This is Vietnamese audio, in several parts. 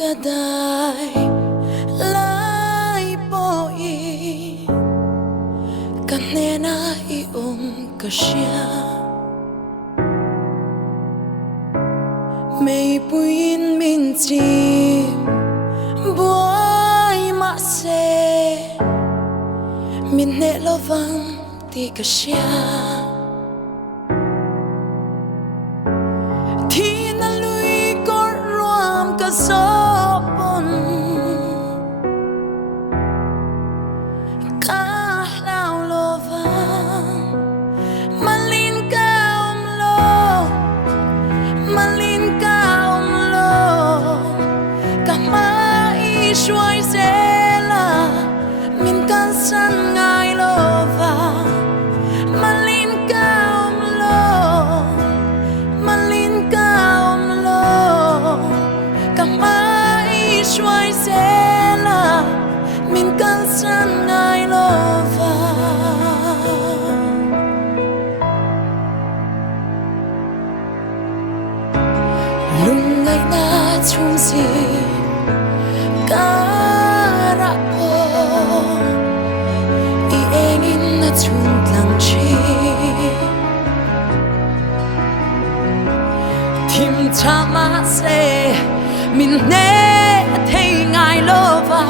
kadai lai boi kanena I kashia mei puin min chi boy ma se min ne lovang ti kashia sopon kahlau lova malin ka umlo kamai shuai zela min kan san ngai lova malin ka umlo kamai shuai zela min kan san ngai lova lungai na chung si kara po I engin na chung lang chi tim chama se min ne thấy ngài lova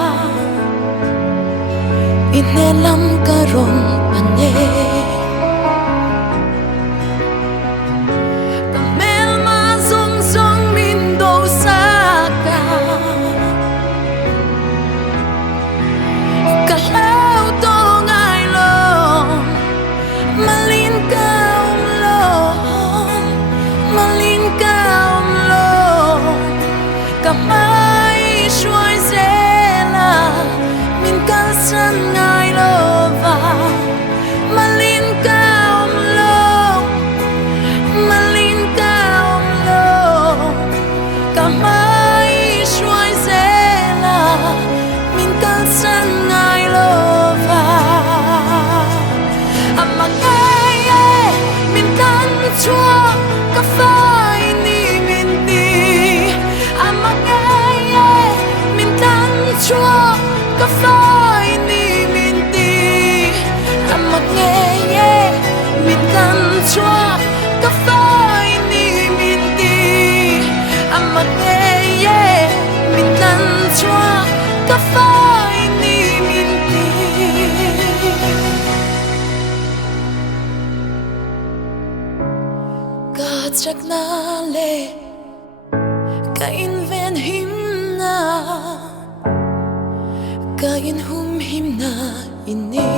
in ne lam karon pane kamel ma zong zong min do saka kalau to ngài lo malin ka umlo kamai shuai zela min kan san ngai lova malin ka umlo kamai shuai zela min kan san ngai lova amagai min kan chua ka fai ni min ti chua ka fai ni min ti amak nghe min kan chua ka fai ni min ti amak nghe min kan chua ka fai ni min ti ka chak na le ka in ven him na kain hum him na ini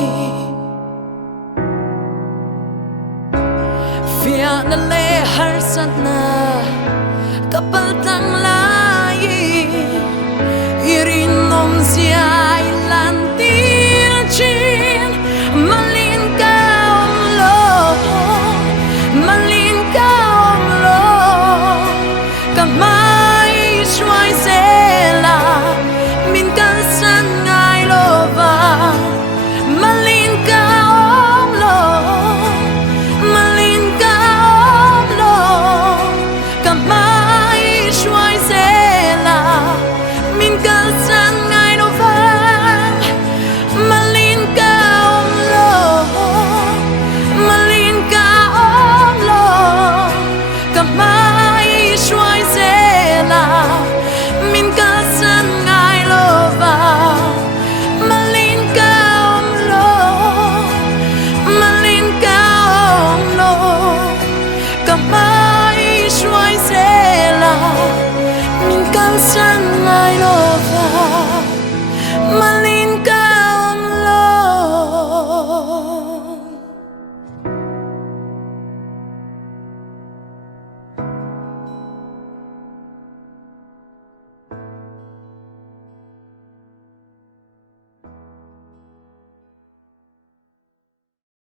Fia na le har sat na kapal tang lai irin nom sia ilan tir chin malin ka umlo kamai shuai se